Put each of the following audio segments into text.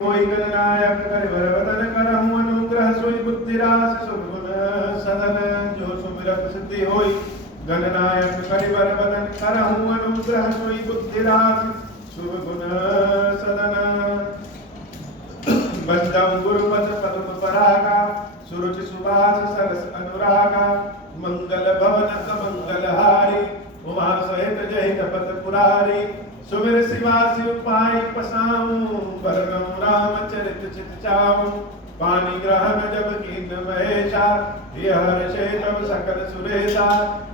कोई गणनायक करिवर वदन करहु अनुग्रह सोई बुद्धिरास शुभ गुण सदन जो सुमिरत सिद्धि होई। गणनायक करिवर वदन करहु अनुग्रह सोई बुद्धिरास शुभ गुण सदन। बंदम गुरुपद पद्म परागा सुरुचि सुभाष सरस अनुरागा। मंगल भवन मंगल हारी उमा सहित जय जपत पुरारी। सुमिर शिवा शिव पाई पसाऊं बरगम रामचरित चित चाऊं। पानी ग्रहण जब कीन महेशा ये हर्षे तब सकल सुरेशा।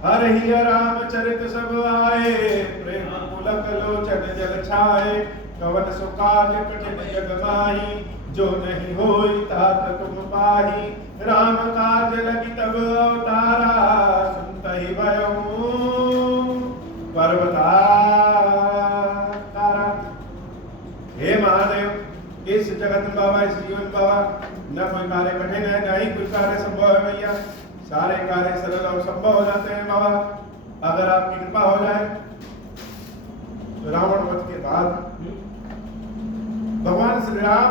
हरि रामचरित सब आए प्रेम पुलक लोचन जल छाए। कवन सुकाज कठिन जग माही जो नहीं होई तात तुम पाही। राम काज लगी तब अवतारा सुनतहि भयउ पर्वतारा। हे महादेव इस जगत बाबा इस जीवन बाबा न कोई कार्य कठिन है न ही कोई कार्य संभव है भैया। सारे कार्य सरल और संभव हो जाते हैं बाबा अगर आपकी कृपा हो जाए। तो रावण वध के बाद भगवान श्री राम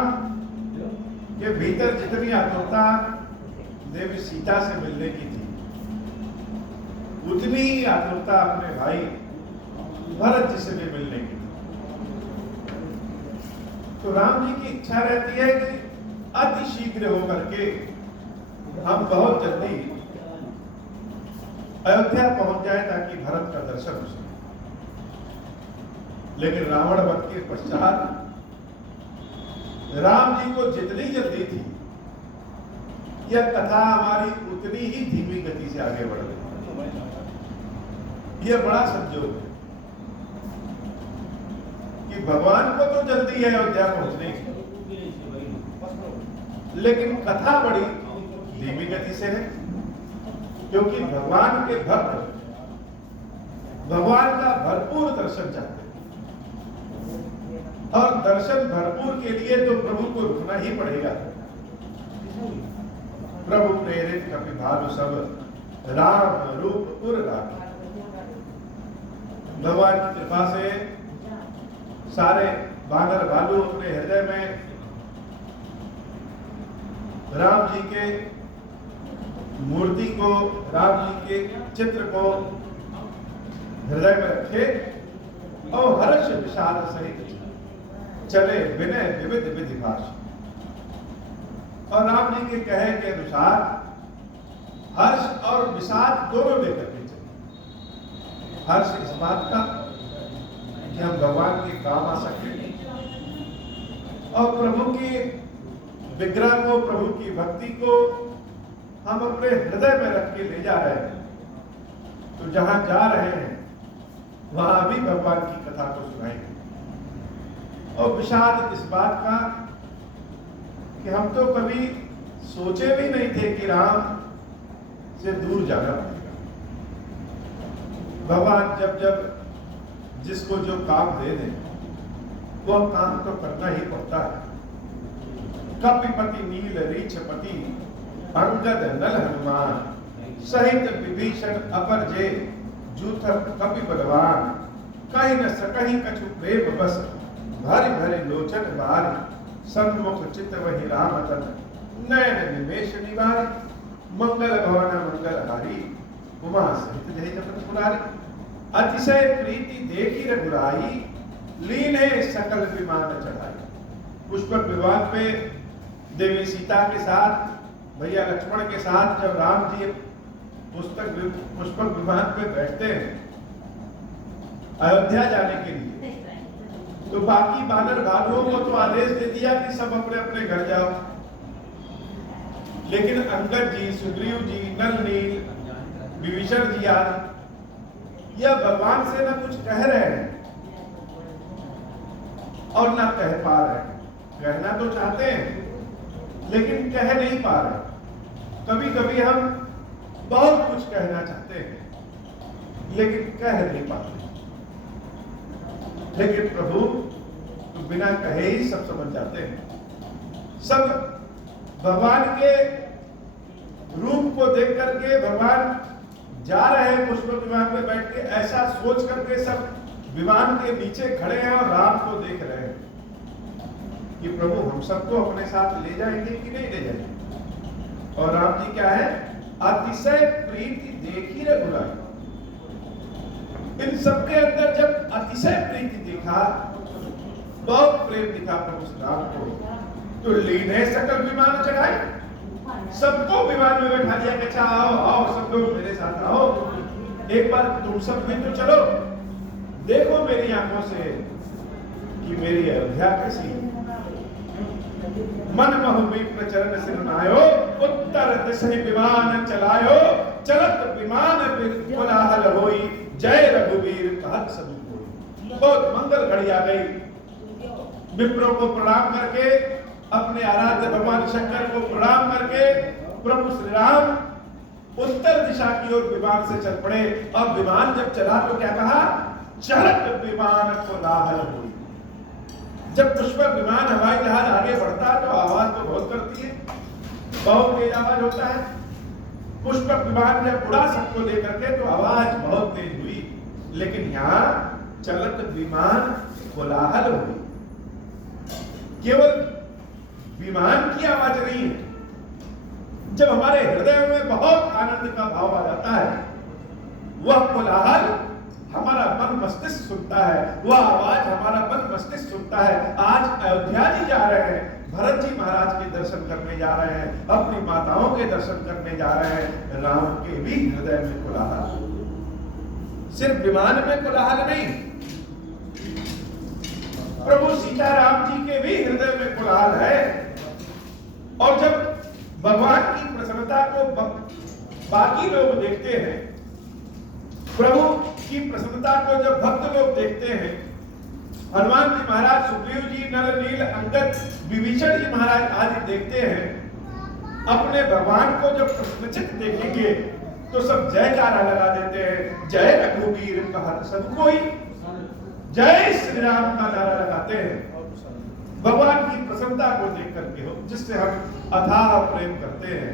के भीतर जितनी आतुरता देवी सीता से मिलने की थी उतनी ही आतुरता अपने भाई भरत जी से भी मिलने की थी। तो राम जी की इच्छा रहती है कि अति शीघ्र होकर के हम बहुत जल्दी अयोध्या पहुंच जाए ताकि भरत का दर्शन हो सके। लेकिन रावण वध के पश्चात राम जी को जितनी जल्दी थी यह कथा हमारी उतनी ही धीमी गति से आगे बढ़ गई। यह बड़ा संजोग है कि भगवान को तो जल्दी है अयोध्या पहुंचने की लेकिन कथा बड़ी धीमी गति से है। क्योंकि भगवान के भक्त भगवान का भरपूर दर्शन चाहते हैं और दर्शन भरपूर के लिए तो प्रभु को रुकना ही पड़ेगा। प्रभु प्रेरित कपि भालु सब राम रूप उर राम। भगवान की कृपा से सारे बानर भालू अपने हृदय में राम जी के मूर्ति को राम जी के चित्र को हृदय में रखे और हर्ष विषाद सहित चले विनय विविध विधि भाष। और राम जी के कहे के अनुसार हर्ष और विषाद दोनों लेकर के चले। हर्ष इस बात का कि हम भगवान के काम आ सके और प्रभु की विग्रह को प्रभु की भक्ति को हम अपने हृदय में रख के ले जा रहे हैं। तो जहां जा रहे हैं वहां भी भगवान की कथा को सुनाएंगे। और विषाद इस बात का कि हम तो कभी सोचे भी नहीं थे कि राम से दूर जाना पड़ेगा। भगवान जब जब जिसको जो काम दे दे वह काम तो करना ही पड़ता है। कपिपति नील रीछपति अंगद नल हनुमान सहित विभीषण अपर जे जूथ कपि बलवान। कहीं न सकहीं कछु प्रेम बस भरि भरि लोचन बार। सन्मुख चित वही राम तन नयन निमेष निवार। मंगल भवन मंगल हारी उमा सहित जय जपत पुरारी। अतिशय प्रीति देखी रघुराई लीने सकल विमान चढ़ाई। पुष्पक विमान पे देवी सीता के साथ भैया लक्ष्मण के साथ जब राम जी पुष्पक विमान पे बैठते हैं अयोध्या जाने के लिए तो बाकी बानर भालुओं को तो आदेश दे दिया कि सब अपने अपने घर जाओ। लेकिन अंगद जी सुग्रीव जी नल नील विभीषण जी आदि यह भगवान से न कुछ कह रहे हैं और ना कह पा रहे हैं। कहना तो चाहते हैं लेकिन कह नहीं पा रहे। कभी कभी हम बहुत कुछ कहना चाहते हैं लेकिन कह नहीं पाते। लेकिन प्रभु तो बिना कहे ही सब समझ जाते हैं। सब भगवान के रूप को देख करके भगवान जा रहे हैं पुष्पक विमान में बैठ के ऐसा सोच करके सब विमान के नीचे खड़े हैं और राम को देख रहे हैं कि प्रभु हम सबको अपने साथ ले जाएंगे कि नहीं ले जाएंगे। और राम जी क्या है, अतिशय प्रीति देखी रघुराई। इन सबके अंदर जब अतिशय प्रीति दिखा, बहुत प्रेम दिखा प्रभु श्री राम को, तो लीने सकल विमान चढ़ाए, सबको विमान में बैठा दिया कि अच्छा आओ आओ सब लोग मेरे साथ आओ, एक बार तुम सब भी तो चलो, देखो मेरी आंखों से कि मेरी अयोध्या कैसी है। मन मोह प्रचरण सिरनायो, उत्तर दिशा विमान चलायो, चलत विमान कोलाहल होई, जय रघुवीर कहत सब कोई। बहुत मंगल घड़ी आ गई। विप्रों को प्रणाम करके, अपने आराध्य भगवान शंकर को प्रणाम करके प्रभु श्री राम उत्तर दिशा की ओर विमान से चल पड़े। अब विमान जब चला तो क्या कहा, चलत विमान कोलाहल हुई। जब पुष्पक विमान हवाई जहाज आगे बढ़ता है तो आवाज तो बहुत करती है, बहुत तेज आवाज होता है। पुष्पक विमान जब उड़ा सबको लेकर के तो आवाज बहुत तेज हुई, लेकिन यहाँ चलत विमान कोलाहल हुई। केवल विमान की आवाज नहीं है, जब हमारे हृदय में बहुत आनंद का भाव आ जाता है, वह कोलाहल हमारा मन मस्तिष्क सुनता है, वह आवाज हमारा मन मस्तिष्क सुनता है। आज अयोध्या जी जा रहे हैं, भरत जी महाराज के दर्शन करने जा रहे हैं, अपनी माताओं के दर्शन करने जा रहे हैं। राम के भी हृदय में कोलाहल, सिर्फ विमान में कोलाहल नहीं, प्रभु सीताराम जी के भी हृदय में कोलाहल है। और जब भगवान की प्रसन्नता को बाकी लोग देखते हैं, प्रभु की प्रसन्नता को जब भक्त लोग देखते हैं, हनुमान जी महाराज, सुग्रीव जी, नल नील, अंगद, विभीषण जी महाराज आदि देखते हैं, अपने भगवान को जब प्रसन्नचित्त देखेंगे तो सब जयकारा लगा देते हैं, जय रघुवीर कहत सब कोई, जय श्री राम का नारा लगाते हैं। भगवान की प्रसन्नता को देख करके हो, जिससे हम अथाह प्रेम करते हैं,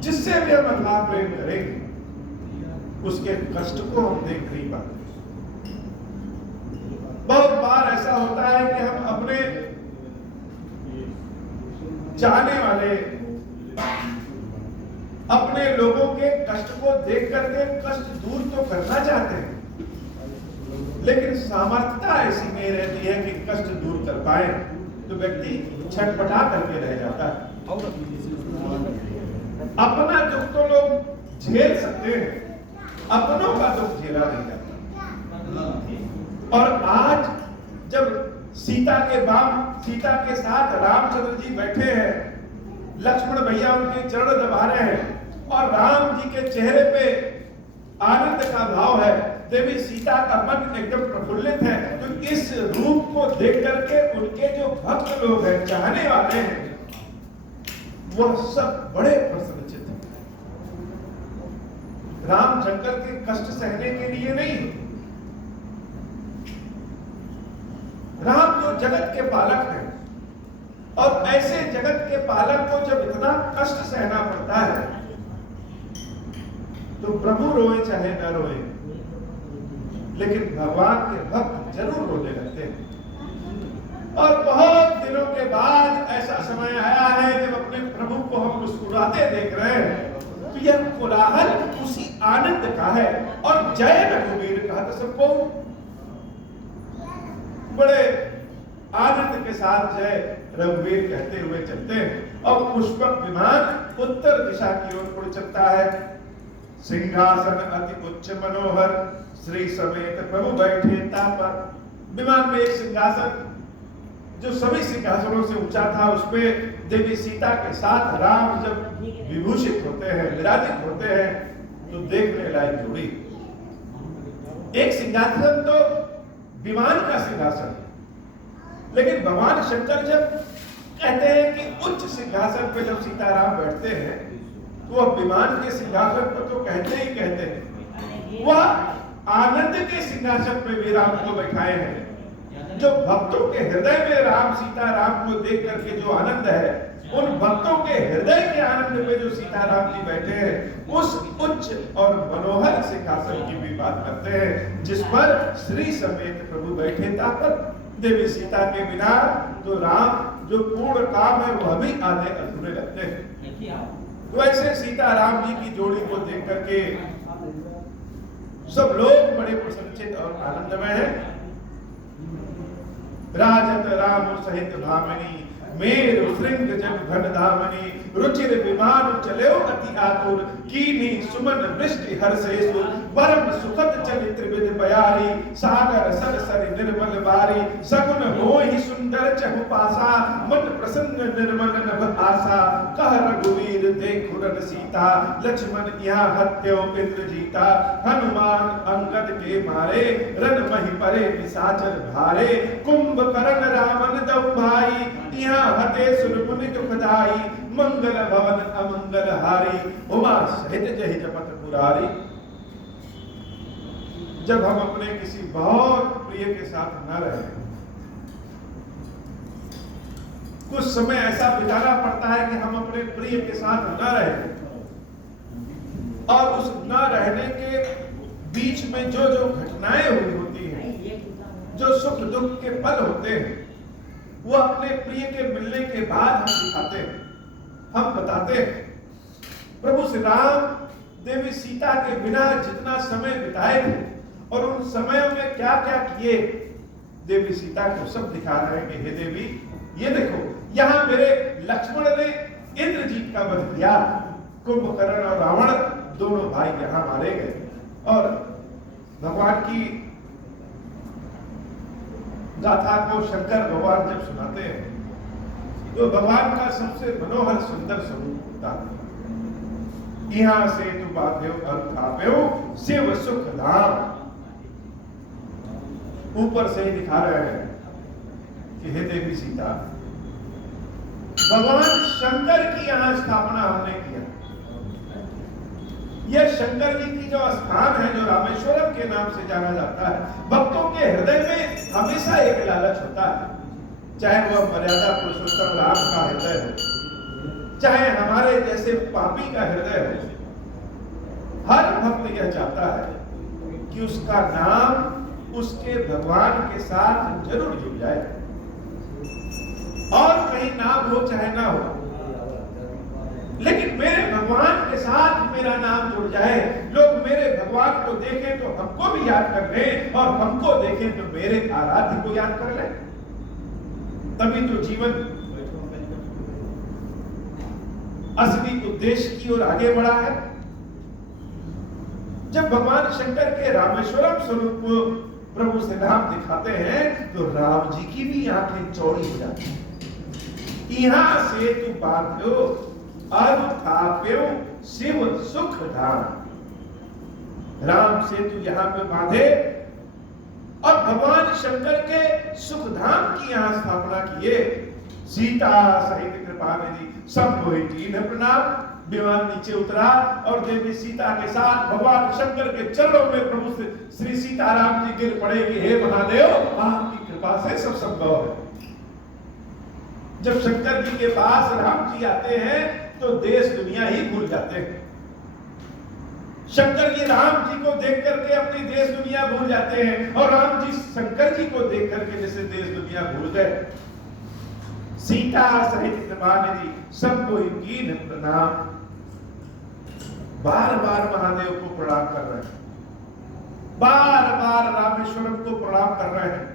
जिससे भी हम अथाह प्रेम करेंगे उसके कष्ट को हम देख नहीं पाते। बहुत बार ऐसा होता है कि हम अपने चाहने वाले, अपने लोगों के कष्ट को देख करके कष्ट दूर तो करना चाहते हैं, लेकिन सामर्थ्यता ऐसी नहीं रहती है कि कष्ट दूर कर पाए, तो व्यक्ति छटपटा करके रह जाता है। अपना दुख तो लोग झेल सकते हैं, अपनों का दुख झेला नहीं जाता। और आज जब सीता के साथ रामचंद्र जी बैठे हैं, लक्ष्मण भैया उनके चरण दबा रहे हैं और राम जी के चेहरे पे आनंद का भाव है, देवी सीता का मन एकदम प्रफुल्लित है, तो इस रूप को देख करके उनके जो भक्त लोग हैं, चाहने वाले हैं, वह सब बड़े प्रसन्नचित्त हैं। राम जंगल के कष्ट सहने के लिए नहीं, राम जो जगत के पालक हैं, और ऐसे जगत के पालक को जब इतना कष्ट सहना पड़ता है तो प्रभु रोए चाहे न रोए, लेकिन भगवान के भक्त जरूर रोने लगते हैं। और बहुत दिनों के बाद ऐसा समय आया है जब अपने प्रभु को हम मुस्कुराते देख रहे हैं, तो यह कोलाहल उसी आनंद का है। और जय रघुवीर कहा तो सबको बड़े आनंद के साथ जय रघुवीर कहते हुए चलते हैं। और पुष्पक विमान उत्तर दिशा की ओर उड़ चलता है। सिंहासन अति उच्च मनोहर, श्री समेत प्रभु बैठे ता पर। विमान में एक सिंहासन जो सभी सिंहासनों से ऊंचा था, उसपे देवी सीता के साथ राम जब विभूषित होते हैं, विराजित होते हैं, तो देखने लायक जोड़ी। एक सिंहासन तो विमान का सिंहासन, लेकिन भगवान शंकर जब कहते हैं कि उच्च सिंहासन पे जब सीताराम बैठते हैं, तो वह विमान के सिंहासन पर तो कहते ही कहते हैं, वह आनंद के सिंहासन पे भी राम को बैठाए हैं। जो भक्तों के हृदय में राम सीताराम को देख करके जो आनंद है, उन भक्तों के हृदय के आनंद में जो सीताराम जी बैठे हैं, उस उच्च और मनोहर सिंहासन की भी बात करते हैं, जिस पर श्री समेत प्रभु बैठे ता पर। देवी सीता के बिना तो राम जो पूर्ण काम है वह भी आधे अधूरे लगते हैं। तो ऐसे सीता राम जी की जोड़ी को देख करके सब लोग बड़े प्रसन्नचित और आनंदमय हैं। राजत राम सहित भामिनी मेरु श्रृंग जब घन धामनी रुचिर विमान चलो अति आतुर कीनी सुमन वृष्टि हर्षेशु परम सुखद चरित्र विध बयारी सागर सर सर निर्मल बारी सगुन होहि सुंदर चहु पासा मन प्रसन्न निर्मल नभ आशा कह रघुवीर देखु रन सीता लक्ष्मण यहाँ हत्यो इंद्रजीता हनुमान अंगद के मारे रन मही परे निशाचर भारे कुंभकर्ण रावण दौ भाई यहाँ हते सुरपुनि दुखदाई मंगल भवन अमंगल हारी उमा सहित जहि जपत पुरारी। जब हम अपने किसी बहुत प्रिय के साथ न रहे, कुछ समय ऐसा बिताना पड़ता है कि हम अपने प्रिय के साथ न रहे, और उस न रहने के बीच में जो जो घटनाएं हुई होती हैं, जो सुख दुख के पल होते हैं, वो अपने प्रिय के मिलने के बाद हम दिखाते हैं, हम बताते हैं। प्रभु श्री राम देवी सीता के बिना जितना समय बिताए थे और उन समयों में क्या क्या किए, देवी सीता को सब दिखा रहे हैं कि हे देवी ये देखो, यहाँ मेरे लक्ष्मण ने इंद्रजीत का वध किया, कुंभकर्ण और रावण दोनों भाई यहाँ मारे गए। और भगवान की गाथा को शंकर भगवान जब सुनाते हैं तो भगवान का सबसे मनोहर सुंदर स्वरूप होता है। यहाँ से तू बाध्यो अर्थाप्यो शिव सुख धाम। ऊपर से ही दिखा रहे हैं कि हे देवी सीता, भगवान शंकर की यहाँ स्थापना हमने किया। यह शंकर जी की जो स्थान है, जो रामेश्वरम के नाम से जाना जाता है, भक्तों के हृदय में हमेशा एक लालच होता है, चाहे वह मर्यादा पुरुषोत्तम राम का हृदय हो, चाहे हमारे जैसे पापी का हृदय हो। हर भक्त यह चाहता है कि उसका नाम उसके भगवान के साथ जरूर जुड़ जाए, और कहीं नाम हो चाहे ना हो, लेकिन मेरे भगवान के साथ मेरा नाम जुड़ जाए। लोग मेरे भगवान को देखें तो हमको भी याद कर लें, और हमको देखें तो मेरे आराध्य को याद कर लें। तभी तो जीवन असली उद्देश्य की ओर आगे बढ़ा है। जब भगवान शंकर के रामेश्वरम स्वरूप को प्रभु श्री राम दिखाते हैं तो राम जी की भी आंखें चौड़ी हो जाती हैं। यहाँ से तू बाध्यो अर्थाप्यो शिव सुख धाम। राम से तू यहाँ पे बांधे और भगवान शंकर के सुख धाम की यहाँ स्थापना किए। सीता सहित कृपा निधि सब मोहि कीन्ह प्रणाम। विमान नीचे उतरा और देवी सीता के साथ भगवान शंकर के चरणों में प्रभु श्री सीताराम जी गिर पड़े कि हे महादेव, आपकी कृपा से सब संभव है। जब शंकर जी के पास राम जी आते हैं तो देश दुनिया ही भूल जाते हैं। शंकर जी राम जी को देख करके अपनी देश दुनिया भूल जाते हैं, और राम जी शंकर जी को देख करके जैसे देश दुनिया भूल गए। सीता सहित कृपा निधि सबको कीन्ह प्रणाम। बार बार महादेव को प्रणाम कर रहे हैं, बार बार रामेश्वरम को प्रणाम कर रहे हैं।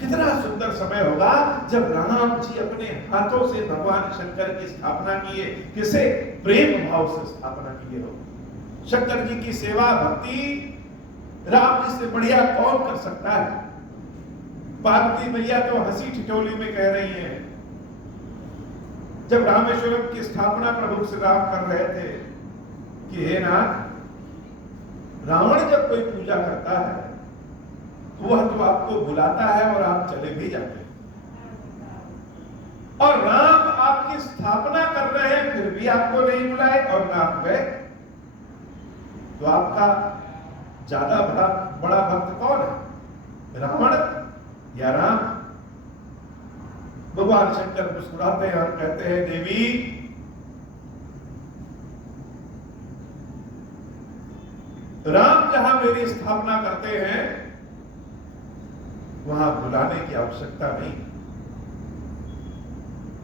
कितना सुंदर समय होगा जब राम जी अपने हाथों से भगवान शंकर की स्थापना किए, किसे प्रेम भाव से स्थापना किए हो। शंकर जी की सेवा भक्ति राम जी से बढ़िया कौन कर सकता है। पार्वती मैया तो हंसी ठिठोली में कह रही हैं, जब रामेश्वरम की स्थापना प्रभु श्री राम कर रहे थे कि हे नाथ, रावण जब कोई पूजा करता है वह तो आपको बुलाता है और आप चले भी जाते हैं, और राम आपकी स्थापना कर रहे हैं फिर भी आपको नहीं बुलाए और ना आप गए, तो आपका ज्यादा बड़ा भक्त कौन है, रावण या राम? भगवान शंकर मुस्कुराते हैं और कहते हैं, देवी राम जहां मेरी स्थापना करते हैं वहां बुलाने की आवश्यकता नहीं।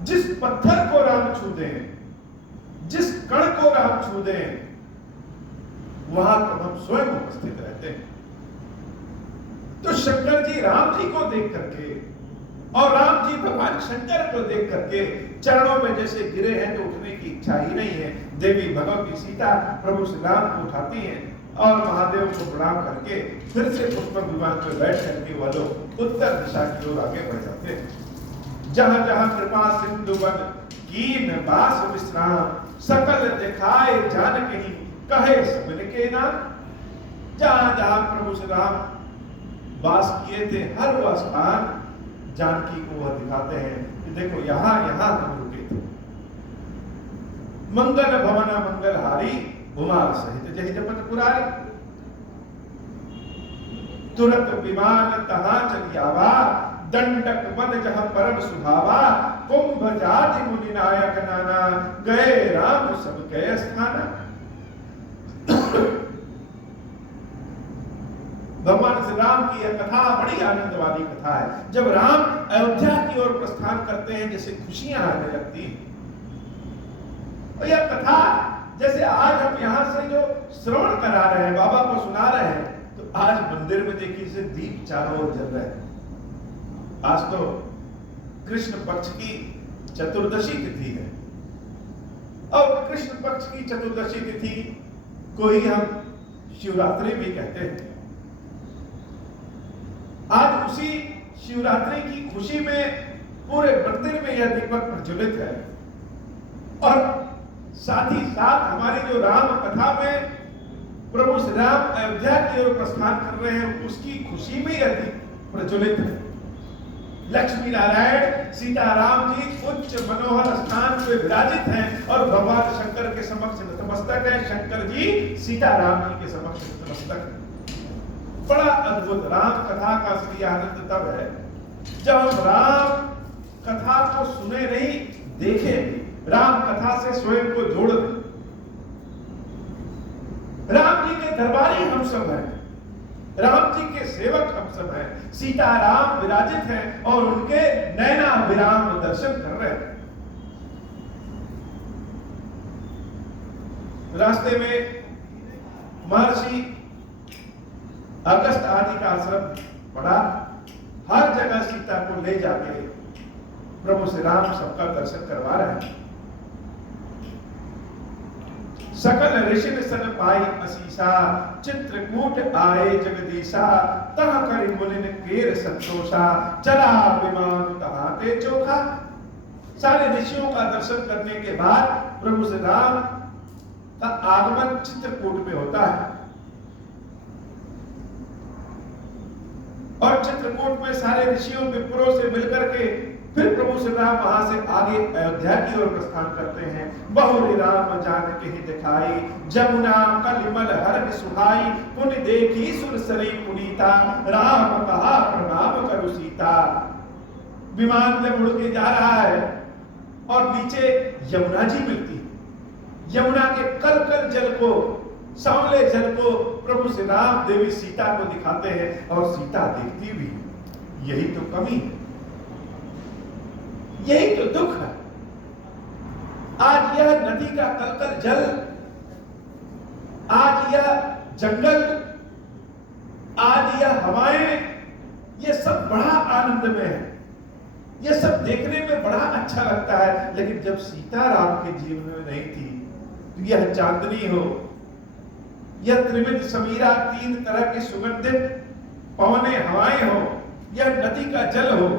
जिस पत्थर को राम छू दें, जिस कण को राम छू दें, वहां तो हम स्वयं उपस्थित रहते हैं। तो शंकर जी राम जी को देख करके और राम जी भगवान शंकर को देख करके चरणों में जैसे गिरे हैं तो उठने की इच्छा ही नहीं है। देवी भगवती सीता प्रभु श्री राम को उठाती हैं और महादेव को प्रणाम करके फिर से पुष्पक विमान पर बैठ करके वह लोग उत्तर दिशा की ओर आगे बढ़ जाते हैं। जहां जहां कृपा सिंधु वन कीन बास विश्राम, सकल दिखाए जान कहीं कहे सबन के नाम। जहां जहां प्रभु श्री राम वास किए थे हर वह स्थान जानकी को वह दिखाते हैं कि देखो यहां यहां हम रुके थे। मंगल भवन मंगलहारी उमा सहित जहि जपत पुरारी, तुरंत विमान तहां चली आवा, दंडक वन जहां परम सुहावा, कुंभ जाति मुनि नायक नाना, गए राम सब गए स्थाना। भगवान श्री राम की यह कथा बड़ी आनंद वाली कथा है। जब राम अयोध्या की ओर प्रस्थान करते हैं जैसे खुशियां आने लगती हैं। और यह कथा जैसे आज हम यहां से जो श्रवण करा रहे हैं, बाबा को सुना रहे हैं, तो आज मंदिर में देखिए से दीप चारों ओर जल रहे हैं। आज तो कृष्ण पक्ष की चतुर्दशी तिथि है और कृष्ण पक्ष की चतुर्दशी तिथि को ही हम शिवरात्रि भी कहते हैं। आज उसी शिवरात्रि की खुशी में पूरे मंदिर में यह दीपक प्रज्वलित है और साथ ही साथ हमारी जो राम कथा में प्रभु श्री राम अयोध्या की ओर प्रस्थान कर रहे हैं उसकी खुशी में यह दीप प्रज्वलित है। लक्ष्मी नारायण सीताराम जी उच्च मनोहर स्थान पे विराजित हैं और भगवान शंकर के समक्ष नतमस्तक है। शंकर जी सीताराम जी के समक्ष नतमस्तक है। बड़ा अद्भुत राम कथा का असली आनंद तब है जब हम राम कथा को सुने नहीं देखे, राम कथा से स्वयं को जोड़ दें। राम जी के दरबारी हम सब हैं, राम जी के सेवक हम सब हैं। सीताराम विराजित हैं और उनके नैना विराम दर्शन कर रहे हैं। रास्ते में महर्षि अगस्त आदि का आश्रम पड़ा। हर जगह सीता को ले जाके प्रभु श्री राम सबका दर्शन करवा रहे हैं। सकल ऋषि सन पाई असीसा, चित्रकूट आए जगदीशा, तह करि मुनिन केर संतोषा, चला विमान तहां ते चोखा। सारे ऋषियों का दर्शन करने के बाद प्रभु श्री राम का आगमन चित्रकूट में होता है और चित्रकूट में सारे ऋषियों विप्रों से मिलकर के फिर प्रभु श्री राम वहां से आगे अयोध्या की ओर प्रस्थान करते हैं। बहुरी राम जान के ही दिखाई, जमुना कलिमल हर सुहाई, पुनि देखी सुरसरी पुनीता, राम कहा प्रणाम करो सीता। विमान जब उड़ के जा रहा है और नीचे यमुना जी मिलती है। यमुना के कल कल जल को, सांवले जल को प्रभु श्री राम देवी सीता को दिखाते हैं और सीता देखती भी। यही तो कमी है, यही तो दुख है। आज यह नदी का कलकल जल, आज यह जंगल, आज यह हवाएं, ये सब बड़ा आनंद में है, ये सब देखने में बड़ा अच्छा लगता है। लेकिन जब सीता राम के जीवन में नहीं थी, तो यह चांदनी हो, यह त्रिविध समीरा, तीन तरह की सुगंधित पवने हवाएं हो, यह नदी का जल हो,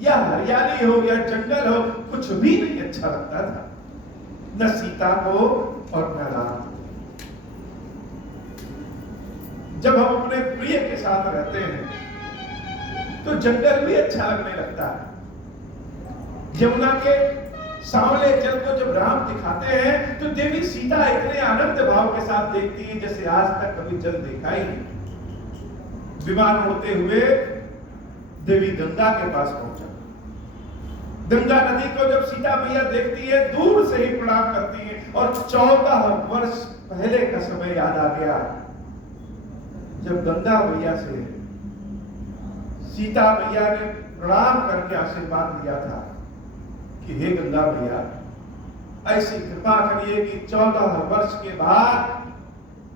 या हरियाली हो, या जंगल हो, कुछ भी नहीं अच्छा लगता था, न सीता को और न राम को। जब हम अपने प्रिय के साथ रहते हैं तो जंगल भी अच्छा लगने लगता है। यमुना के सांवले जल को जब राम दिखाते हैं तो देवी सीता इतने आनंद भाव के साथ देखती है जैसे आज तक कभी जल देखा ही नहीं। विमान उड़ते हुए देवी गंगा के पास पहुंचा। गंगा नदी को जब सीता मैया देखती है दूर से ही प्रणाम करती है और 14 वर्ष पहले का समय याद आ गया जब गंगा मैया से सीता मैया ने प्रणाम करके आशीर्वाद दिया था कि हे गंगा मैया, ऐसी कृपा करिए कि 14 वर्ष के बाद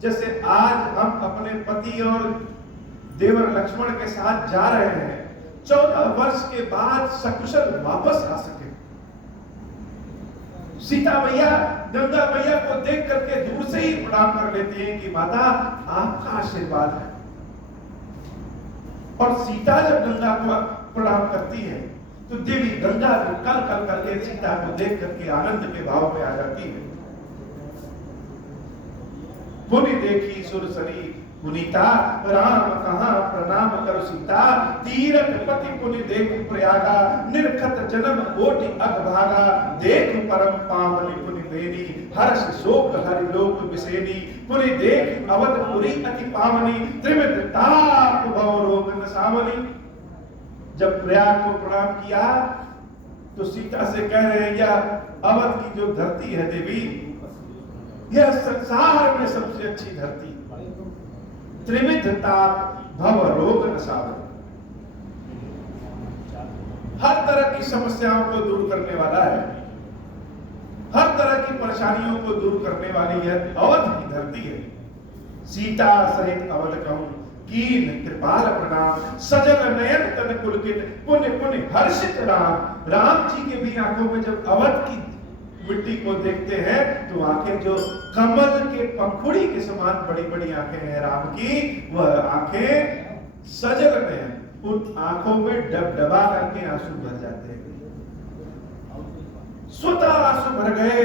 जैसे आज हम अपने पति और देवर लक्ष्मण के साथ जा रहे हैं, 14 वर्ष के बाद सकुशल वापस आ सके। सीता मैया गंगा मैया को देख करके दूर से ही प्रणाम कर लेती हैं कि माता आपका आशीर्वाद है। और सीता जब गंगा को प्रणाम करती है तो देवी गंगा को कल कल करके सीता को देख करके आनंद के भाव में आ जाती है। पुनि देखी सुरसरी पुनीता, राम कहाँ प्रणाम कर सीता, तीरथ पति पुनि देख प्रयागा, निरखत जन्म कोटि अगभागा, देख परम पावनी पुनि देनी, हर्ष शोक हरि लोक विसेनी, पुनि देख अवधपुरी अति पावनी, त्रिविध ताप भव रोग नसावनी। जब प्रयाग को प्रणाम किया तो सीता से कह रहे हैं, यह अवध की जो धरती है देवी, यह संसार में सबसे अच्छी धरती, त्रिविध ताप भव रोग नसावनी, हर तरह की समस्याओं को दूर करने वाला है, हर तरह की परेशानियों को दूर करने वाली यह अवध की धरती है। सीता सहित अवध कहूं कीन कृपाल प्रणाम, सजल नयन तन पुलकित, पुण्य पुण्य हर्षित राम। राम जी के भी आंखों में जब अवध की मिट्टी को देखते हैं तो आंखें जो कमल के पंखुड़ी के समान बड़ी बड़ी आंखें हैं राम की, वह आंखें सजल नयन, उन आंखों में डबडबा करके आंसू भर जाते हैं, स्वतः आंसू भर गए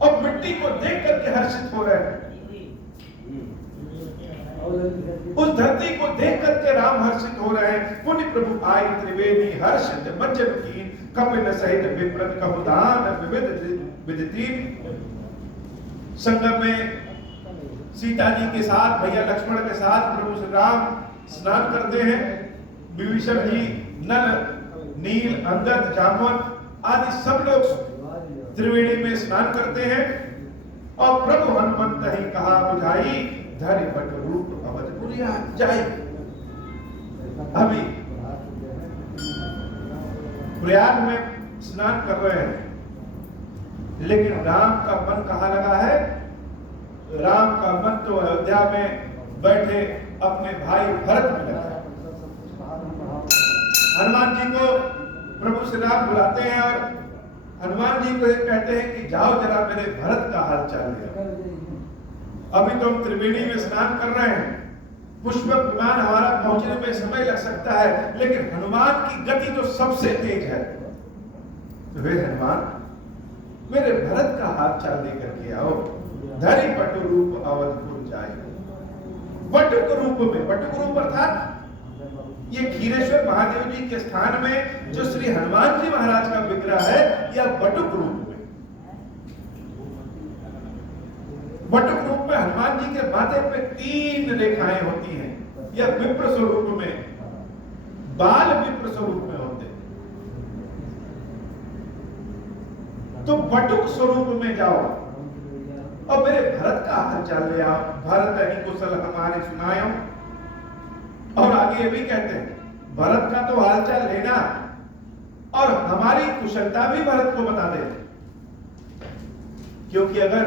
और मिट्टी को देख करके हर्षित हो रहे हैं। उस धरती को देख करके राम हर्षित हो रहे हैं। पुण्य प्रभु आए त्रिवेणी, हर्षित मंजन की, कपिल सहित विप्रत कहुदान विविध विदिति। संगम में सीता जी के साथ, भैया लक्ष्मण के साथ प्रभु श्री राम स्नान करते हैं। विभीषण जी, नल, नील, अंगद, जामवंत आदि सब लोग त्रिवेणी में स्नान करते हैं। और प्रभु हनुमंत ही कहा बुझाई, धरि बट रूप अवधपुरिया जाई। अभी प्रयाग में स्नान कर रहे हैं, लेकिन राम का मन कहाँ लगा है? राम का मन तो अयोध्या में बैठे अपने भाई भरत में लगा है। हनुमान जी को प्रभु श्री राम बुलाते हैं और हनुमान जी को कहते हैं कि जाओ जरा मेरे भरत का हाल चाल ले। अभी तो हम त्रिवेणी में स्नान कर रहे हैं, पुष्पक विमान हमारा पहुंचने में समय लग सकता है, लेकिन हनुमान की गति तो सबसे तेज है। तो वे हनुमान मेरे भरत का हाथ चाल लेकर के आओ। धरि बटु रूप अवधपुर जाए। बटुक रूप में, बटुक रूप अर्थात ये खीरेश्वर महादेव जी के स्थान में जो श्री हनुमान जी महाराज का विग्रह है, यह बटुक रूप में, बटुक रूप में हनुमान जी के माथे पे 3 रेखाएं होती हैं। यह विप्र स्वरूप में, बाल विप्र स्वरूप में होते हैं। तो बटुक स्वरूप में जाओ और मेरे भरत का हाल चाल ले आओ। भरत ही कुशल हमारे सुनायो। और आगे ये भी कहते हैं भरत का तो हाल चाल लेना और हमारी कुशलता भी भरत को बता दे, क्योंकि अगर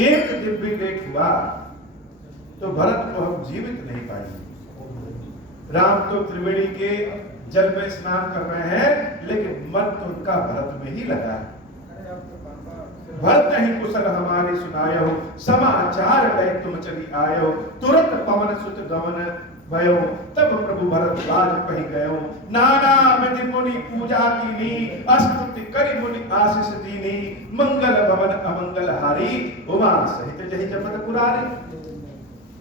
एक दिन भी लेट हुआ तो भरत को हम जीवित नहीं पाएंगे। राम तो त्रिवेणी के जल में स्नान कर रहे हैं, लेकिन मन तो उनका भरत में ही लगा है। भरत नहीं कुशल हमारी सुनायो, समाचार लय तुम चली आयो, तुरंत पवन सुत गमन भयो, तब प्रभु भरत राज कही गयो। नाना विधि मुनि पूजा कीनी, स्तुति करि मुनि आशीष दीनी, मंगल भवन अमंगल हारी, उमा सहित जहि जपत पुरारी।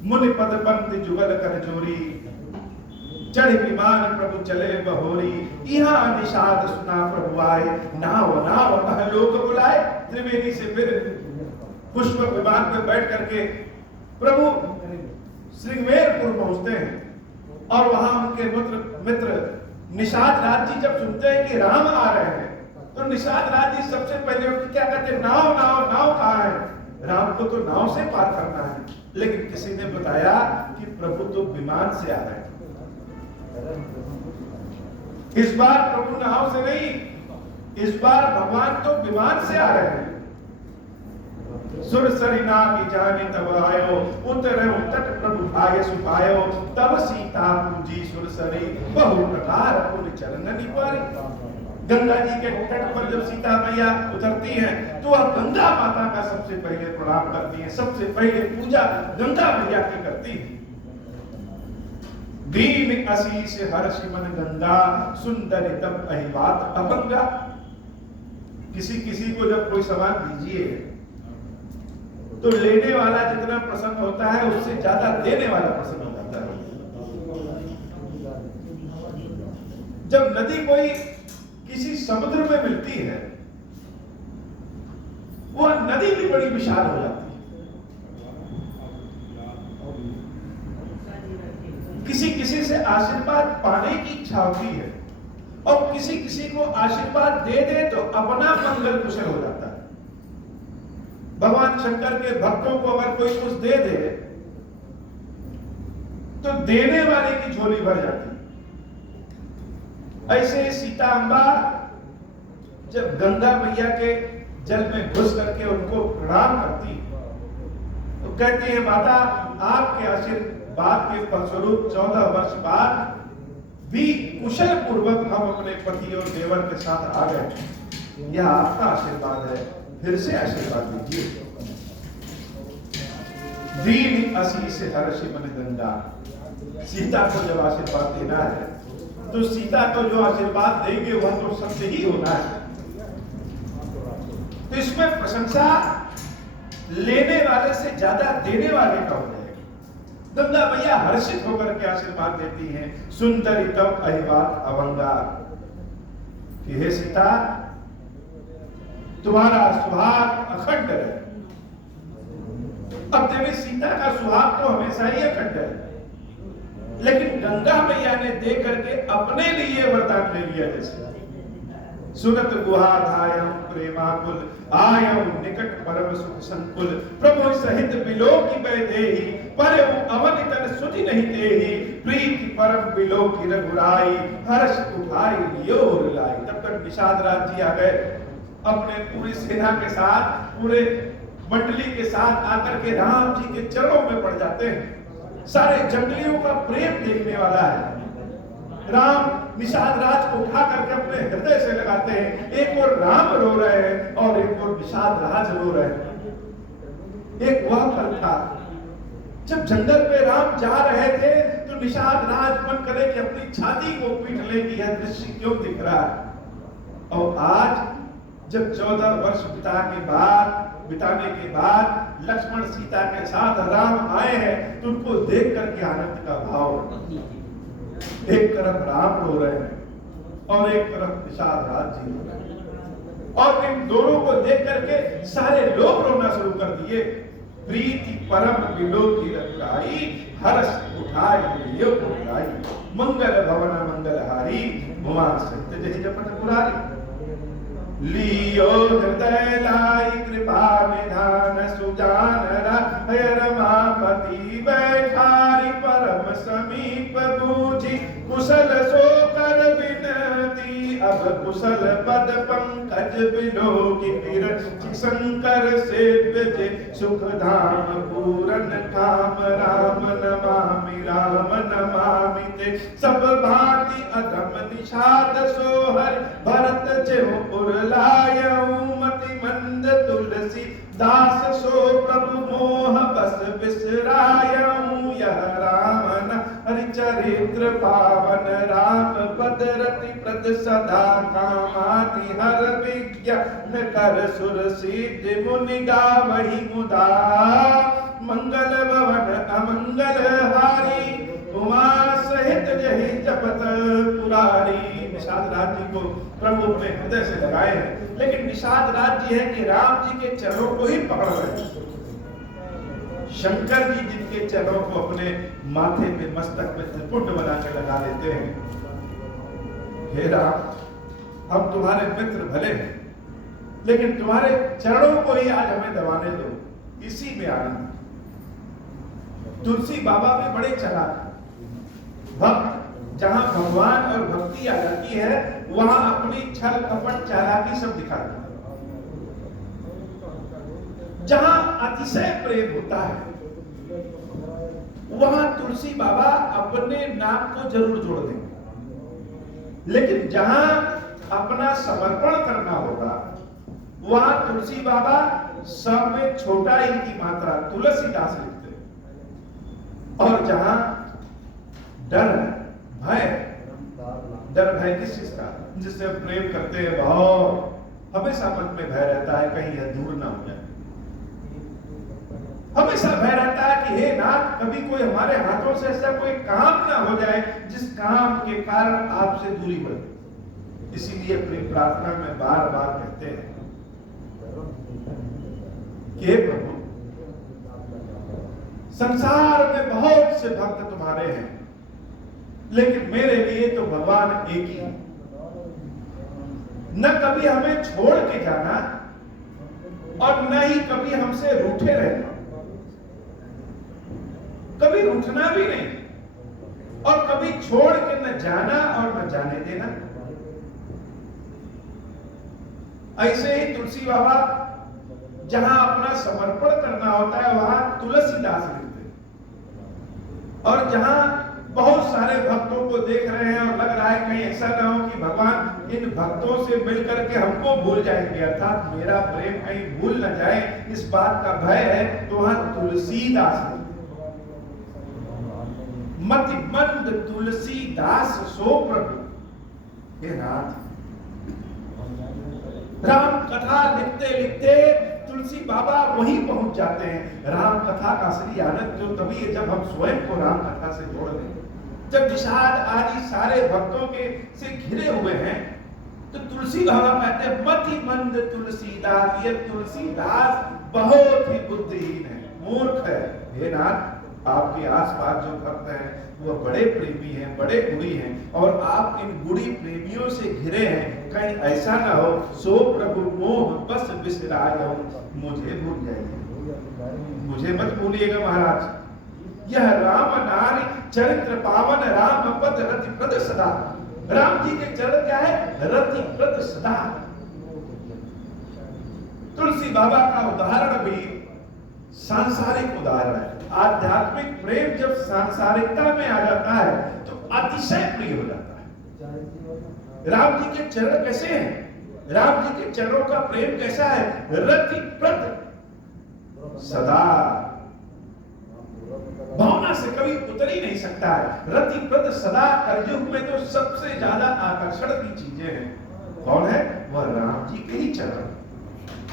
मुनि पद पंक्ति जुगल कर जोरी, चढ़ विमान प्रभु चले बहोरी, यहाँ निषाद सुना प्रभु आए, नाव नाव कह लोग बुलाए। त्रिवेणी से फिर पुष्पक विमान में बैठ करके प्रभु श्रृंगेरपुर पहुंचते हैं और वहां उनके मित्र निषाद राज जी जब सुनते हैं कि राम आ रहे हैं, तो निषाद राज जी सबसे पहले उनकी क्या कहते हैं, नाव नाव नाव कहाँ है? राम को तो नाव से पार करना है, लेकिन किसी ने बताया कि प्रभु तो विमान से आ रहे हैं। इस बार प्रभु नाव से नहीं, इस बार भगवान तो विमान से आ रहे हैं। सुरसरी नाग जाने तब आयो, उतरे उतट प्रभु भाय सुपायो, तब सीता पूजी सुरसरी, बहु प्रकार पुर चरण निपारी। गंगा जी के तट पर जब सीता मैया उतरती हैं तो वह गंगा माता का सबसे पहले प्रणाम करती हैं, सबसे पहले पूजा गंगा मैया की करती हैं। दीन आशीष हर्ष मन गंगा, सुंदर तब अहिबात अभंगा। किसी किसी को जब कोई सामान दीजिए तो लेने वाला जितना प्रसन्न होता है उससे ज्यादा देने वाला प्रसन्न हो जाता है। जब नदी कोई किसी समुद्र में मिलती है, वह नदी भी बड़ी विशाल हो जाती है। किसी किसी से आशीर्वाद पाने की इच्छा होती है और किसी किसी को आशीर्वाद दे दे तो अपना मंगल कुशल हो जाता है। भगवान शंकर के भक्तों को अगर कोई कुछ दे दे तो देने वाले की झोली भर जाती है। ऐसे सीता अम्बा जब गंगा मैया के जल में घुस करके उनको प्रणाम करती तो कहती है, माता आपके आशीर्वाद के फलस्वरूप 14 वर्ष बाद भी कुशल पूर्वक हम अपने पति और देवर के साथ आ गए। यह आपका आशीर्वाद है, फिर से आशीर्वाद दीजिए। दीन आशीष हर्ष मन गंगा। सीता को जब आशीर्वाद देना है तो सीता को जो आशीर्वाद देंगे वह तो सत्य ही होना है। तो इसमें प्रशंसा लेने वाले से ज्यादा देने वाले का हो जाएगा। गंगा मैया हर्षित होकर के आशीर्वाद देती हैं, सुंदरी तब अहिबात अभंगा, कि हे सीता तुम्हारा सुहाग अखंड है। अब देवी सीता का सुहाग तो हमेशा ही अखंड है, लेकिन गंगा मैया ने दे करके अपने लिए वरदान ले लिया। जैसे सुनत गुहा धायम प्रेमाकुल, आयम निकट परम सुख संकुल, प्रभु सहित बिलो की बैदेही, पर अवन तन सुधि नहीं देही, प्रीति परम बिलो की रघुराई, हर्ष उठाई लियो लाई। तब तक निषाद राज जी आ गए अपने पूरी सेना के साथ, पूरे मंडली के साथ आकर के राम जी के चरणों में पड़ जाते हैं। सारे जंगलियों का प्रेम देखने वाला है। राम निषाद राज को उठा करके अपने हृदय से लगाते हैं। एक और राम रो रहे हैं और एक और निषाद राज रो रहे हैं। एक वह पल था जब जंगल में राम जा रहे थे तो निषाद राज मन करे कि अपनी छाती को पीट ले कि यह दृश्य क्यों दिख रहा है। और आज जब 14 वर्ष बिताने के बाद लक्ष्मण सीता के साथ राम आए हैं तो उनको देख करके आनंद का भाव, एक तरफ राम रो रहे हैं और एक तरफ निषाद राज जी रो रहे हैं, और इन दोनों को देख करके सारे लोग रोना शुरू कर दिए। प्रीति परम बिलो की रघुराई, हर्ष उठाई लियो पुराई, मंगल भवन मंगलहारी, भुवा सत्य जहि जपत पुरारी। लियो हृदय लाई कृपा निधान, सुजान रमापति बैठारी, परम समीप बूझी कुशल सो कर विनती, अब कुशल पद पंकज बिलो की विरचि, शंकर सेव्य जे सुख धाम पूरन काम, राम नमामि ते सब भांति अधम निषाद सोहर, भरत जेहु उरलायऊ मति मंद तुलसी दास, सो प्रभु मोह बस बिसरायऊ, यह राम हरि चरित्र पावन, राम पद रति प्रद सदा कामाति हर, विज्ञान कर सुर सिद्धि मुनि गावहि मुदा, मंगल भवन अमंगल हारी, उमा सहित जहि जपत पुरारी। निषाद राज जी को प्रभु अपने हृदय से लगाए हैं, लेकिन निषाद राज जी है कि राम जी के चरणों को ही पकड़ रहे हैं। शंकर जी जिनके चरणों को अपने माथे पे, मस्तक पे त्रिपुट बना के लगा देते हैं। हे राम, हम तुम्हारे मित्र भले हैं, लेकिन तुम्हारे चरणों को ही आज हमें दबाने दो, इसी में आनंद। तुलसी बाबा भी बड़े चालाक भक्त, जहां भगवान और भक्ति आ जाती है वहां अपनी छल कपट चालाकी सब दिखा देता है। जहां अतिशय प्रेम होता है वहां तुलसी बाबा अपने नाम को जरूर जोड़ देंगे, लेकिन जहां अपना समर्पण करना होगा वहां तुलसी बाबा सब में छोटा ही की मात्रा तुलसीदास लिखते हैं। और जहां डर भय, डर भय किस चीज का? जिससे प्रेम करते हैं बहुत, हमेशा मन में भय रहता है कहीं यह दूर ना हो जाए, हमेशा भय रहता है कि हे नाथ कभी कोई हमारे हाथों से ऐसा कोई काम ना हो जाए जिस काम के कारण आपसे दूरी बढ़े। इसीलिए अपनी प्रार्थना में बार बार कहते हैं कि हे प्रभु, संसार में बहुत से भक्त तुम्हारे हैं, लेकिन मेरे लिए तो भगवान एक ही है। न कभी हमें छोड़ के जाना और न ही कभी हमसे रूठे रहना, कभी रूठना भी नहीं और कभी छोड़ के न जाना और न जाने देना। ऐसे ही तुलसी बाबा जहां अपना समर्पण करना होता है वहां तुलसीदास लिखते हैं। और जहां बहुत सारे भक्तों को देख रहे हैं और लग रहा है कहीं ऐसा ना हो कि भगवान इन भक्तों से मिलकर के हमको भूल जाएंगे, अर्थात मेरा प्रेम कहीं भूल न जाए, इस बात का भय है, तो वहां तुलसीदास लिखते हैं। मति मंद तुलसीदास सो प्रभु। हे नाथ, राम कथा लिखते लिखते तुलसी बाबा वहीं पहुंच जाते हैं। राम कथा का असली आनंद तो तभी है जब हम स्वयं को राम कथा से जोड़ लें। जब निषाद आदि सारे भक्तों के से घिरे हुए हैं तो तुलसी बाबा कहते हैं मति मंद तुलसीदास, ये तुलसीदास बहुत ही बुद्धिहीन है, मूर्ख है। हे नाथ, आपके आसपास जो भक्त हैं वो बड़े प्रेमी हैं, बड़े गुणी हैं, और आप इन गुणी प्रेमियों से घिरे हैं, कहीं ऐसा ना हो सो प्रभु मोह बस बिसरायो, मुझे भूल जाइए, मुझे मत भूलिएगा महाराज। यह राम नारी चरित्र पावन, राम पद रति प्रद सदा। राम जी के चरण क्या है? रति प्रद सदा। तुलसी बाबा का उदाहरण भी सांसारिक उदाहरण है। आध्यात्मिक प्रेम जब सांसारिकता में आ जाता है तो अतिशय प्रिय हो जाता है। राम जी के चरण कैसे हैं? राम जी के चरणों का प्रेम कैसा है? रति प्रद सदा, भावना से कभी उतर ही नहीं सकता है। रति प्रद सदा कलयुग में तो सबसे ज्यादा आकर्षण की चीजें हैं। कौन है? वह राम जी के ही चरण।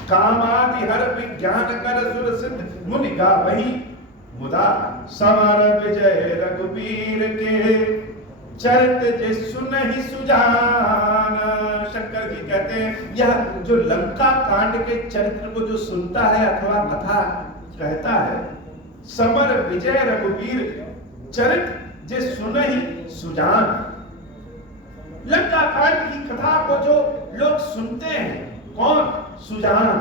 कामादि हर विज्ञान कर सुर सिद्ध मुनि गा वही, मुदा समर विजय रघुबीर के चरित जे सुनहि सुजान। शंकर जी कहते हैं यह जो लंका कांड के चरित्र को जो सुनता है अथवा कथा कहता है, समर विजय रघुबीर चरित जे सुनहि सुजान। लंका कांड की कथा को जो लोग सुनते हैं, कौन? सुजान,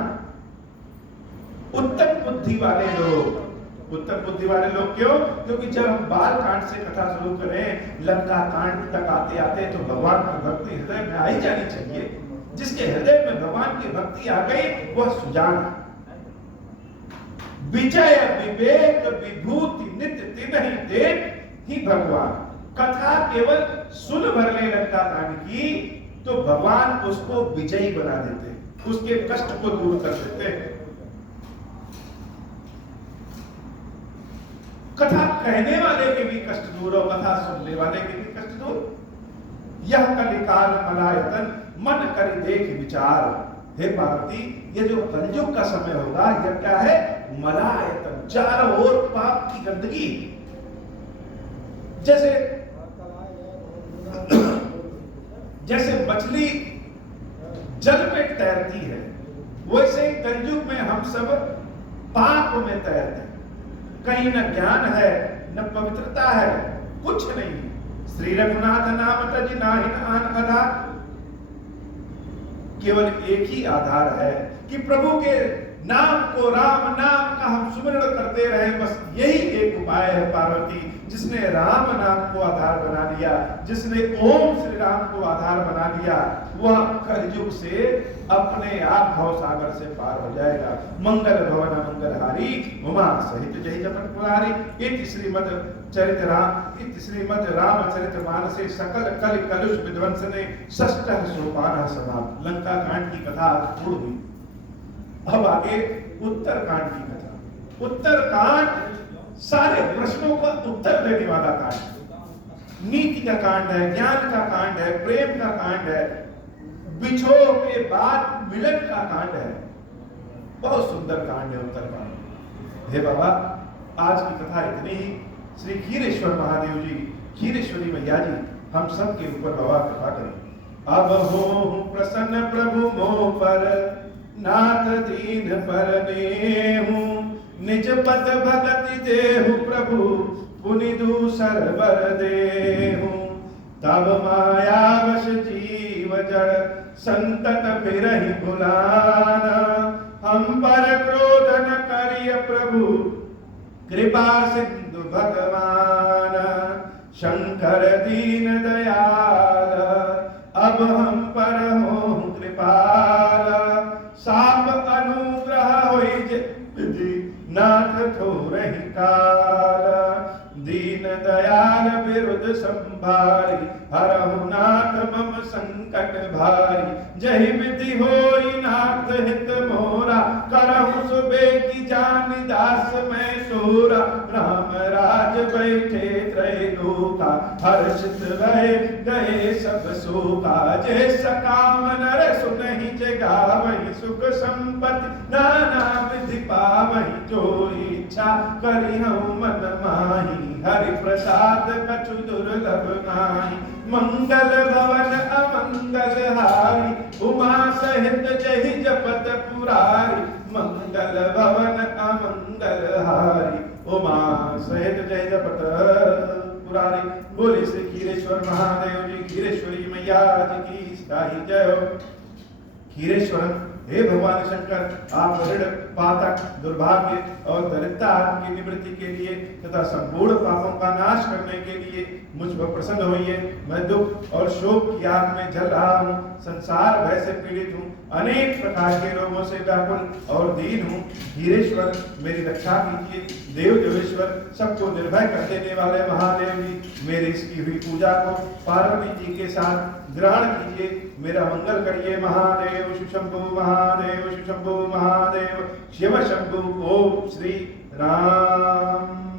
उत्तम बुद्धि वाले लोग। उत्तम बुद्धि वाले लोग क्यों? क्योंकि जब हम बाल कांड से कथा शुरू करें, लंका कांड तक आते आते तो भगवान की भक्ति हृदय में आई जानी चाहिए। जिसके हृदय में भगवान की भक्ति आ गई वह सुजान है। विजय विवेक विभूति नित्य तिन्हि देत ही भगवान। कथा केवल सुन भर ले लंका कांड की तो भगवान उसको विजयी बना देते, उसके कष्ट को दूर कर देते हैं। कथा कहने वाले के भी कष्ट दूर और कथा सुनने वाले के भी कष्ट दूर। यह कलिकाल मलायतन मन करि देख विचार। हे पार्वती, ये जो कलयुग का समय होगा यह क्या है? मलायतन, चारों ओर पाप की गंदगी। जैसे मछली जल में तैरती है, वैसे कलयुग में हम सब पाप में तैरते हैं। कहीं न ज्ञान है, न पवित्रता है, कुछ नहीं। श्री रघुनाथ नाम तज नाहिन आन आधार। केवल एक ही आधार है कि प्रभु के नाम को, राम नाम का हम सुमिरण करते रहे, बस यही एक उपाय है पार्वती। जिसने राम नाम को आधार बना लिया, जिसने ओम श्री राम को आधार बना लिया, वह कलयुग से अपने आप भव सागर से पार हो जाएगा। मंगल भवन मंगलहारी उमा सहित जय जपत पुरारी। श्रीमद रामचरितमानसे सकल कलि कलुष विध्वंसने षष्ठः सोपानः समाप्त। लंका कांड की कथा पूर्ण हुई। अब आगे उत्तर कांड की कथा। उत्तर कांड सारे प्रश्नों का उत्तर देने वाला कांड, नीति का कांड है, ज्ञान का कांड है, प्रेम का कांड है, बिछोह के बाद मिलन का कांड है। बहुत सुंदर कांड है उत्तर कांड। हे बाबा, आज की कथा इतनी ही। श्री खीरेश्वर महादेव जी, खीरेश्वरी मैया जी हम सब के ऊपर बाबा कृपा करें। अब हो प्रसन्न प्रभु मोह पर, नाथ दीन पर नेहु, निज पद भगति देहु प्रभु, पुनि दूसर बर देहु। तब माया वश जीव जड़, संतत बिरहि भुलाना, हम पर क्रोध न करिय प्रभु, कृपा सिंधु भगवान। शंकर दीन दयाल, अब हम पर हो कृपाल, साप अनुग्रह होई विधि, नाथ थोरहि काल। दीन दयाल विरुद्ध संभारी, हरहु नाथ मम संकट भारी। जहि विधि होई नाथ हित मोरा, करहु सुबेति जान दास मैं सोरा। राम राज बैठे त्रैलोका, हर्षित भय गए सब शोका। जय सकाम नर सुनहि जगावहि, सुख संपत्ति नाना विधि पावहि। जो इच्छा करिहु मन माही, हरि प्रसाद कछु दुर्लभ नाही। मंगल भवन अमंगल हारी, उमा सहित जहि जपत पुरारी। मंगल भवन अमंगल हारी, उमा सहित जय जपत पुरारी। बोले श्री खीरेश्वर महादेव जी, खीरेश्वरी मैया जी की सदाई जय हो। खीरेश्वर हे भगवान शंकर, आप ऋण पातक दुर्भाग्य और दरिद्रता की निवृत्ति के लिए तथा संपूर्ण पापों का नाश करने के लिए मुझ पर प्रसन्न होइए। मैं दुख और शोक की आग में जल रहा हूँ, संसार भय से पीड़ित हूँ, अनेक प्रकार के रोगों से व्याकुल और दीन हूँ। धीरेश्वर मेरी रक्षा कीजिए। देव देवेश्वर, सबको निर्भय कर देने वाले महादेव जी, मेरी इसकी हुई पूजा को पार्वती जी के साथ ग्रहण कीजिए, मेरा मंगल करिए। महादेव शिवशंभु, महादेव शिवशंभु, महादेव शिव शंभु। ओम श्री राम।